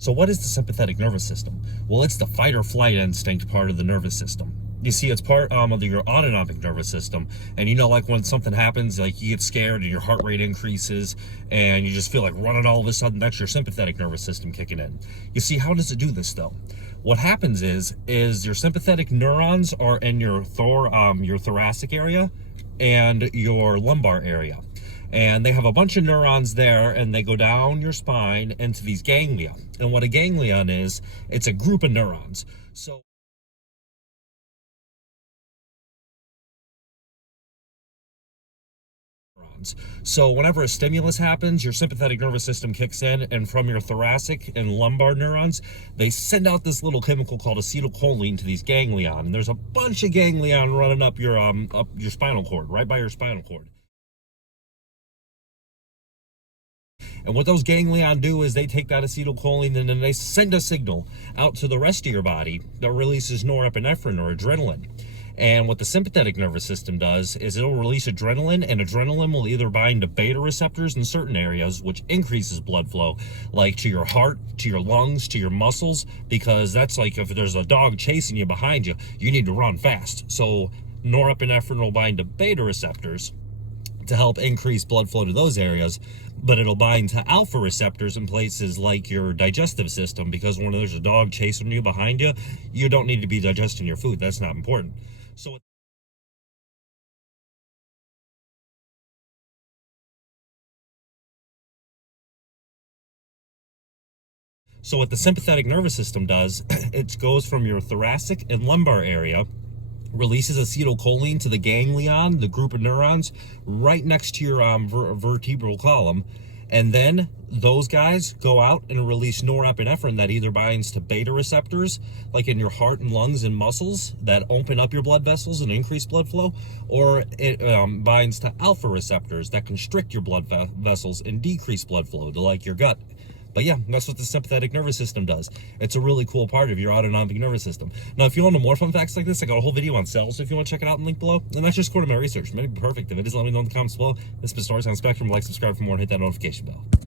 So what is the sympathetic nervous system? Well, it's the fight or flight instinct part of the nervous system. You see, it's part of your autonomic nervous system. And you know, like when something happens, like you get scared and your heart rate increases and you just feel like running all of a sudden, that's your sympathetic nervous system kicking in. You see, how does it do this though? What happens is your sympathetic neurons are in your thoracic area and your lumbar area. And they have a bunch of neurons there, and they go down your spine into these ganglia. And what a ganglion is, it's a group of neurons. So whenever a stimulus happens, your sympathetic nervous system kicks in, and from your thoracic and lumbar neurons, they send out this little chemical called acetylcholine to these ganglion. And there's a bunch of ganglion running up your spinal cord, right by your spinal cord. And what those ganglion do is they take that acetylcholine and then they send a signal out to the rest of your body that releases norepinephrine or adrenaline. And what the sympathetic nervous system does is it'll release adrenaline, and adrenaline will either bind to beta receptors in certain areas, which increases blood flow, like to your heart, to your lungs, to your muscles, because that's like if there's a dog chasing you behind you, you need to run fast. So norepinephrine will bind to beta receptors to help increase blood flow to those areas, but it'll bind to alpha receptors in places like your digestive system, because when there's a dog chasing you behind you, you don't need to be digesting your food. That's not important. So what the sympathetic nervous system does, it goes from your thoracic and lumbar area, releases acetylcholine to the ganglion, the group of neurons right next to your vertebral column, and then those guys go out and release norepinephrine that either binds to beta receptors, like in your heart and lungs and muscles, that open up your blood vessels and increase blood flow, or it binds to alpha receptors that constrict your blood vessels and decrease blood flow to like your gut. But yeah, that's what the sympathetic nervous system does. It's a really cool part of your autonomic nervous system. Now, if you want to know more fun facts like this, I got a whole video on cells, so if you want to check it out in the link below. And that's just according to my research. It may be perfect. If it is, let me know in the comments below. This has been Stories on Spectrum. Like, subscribe for more, and hit that notification bell.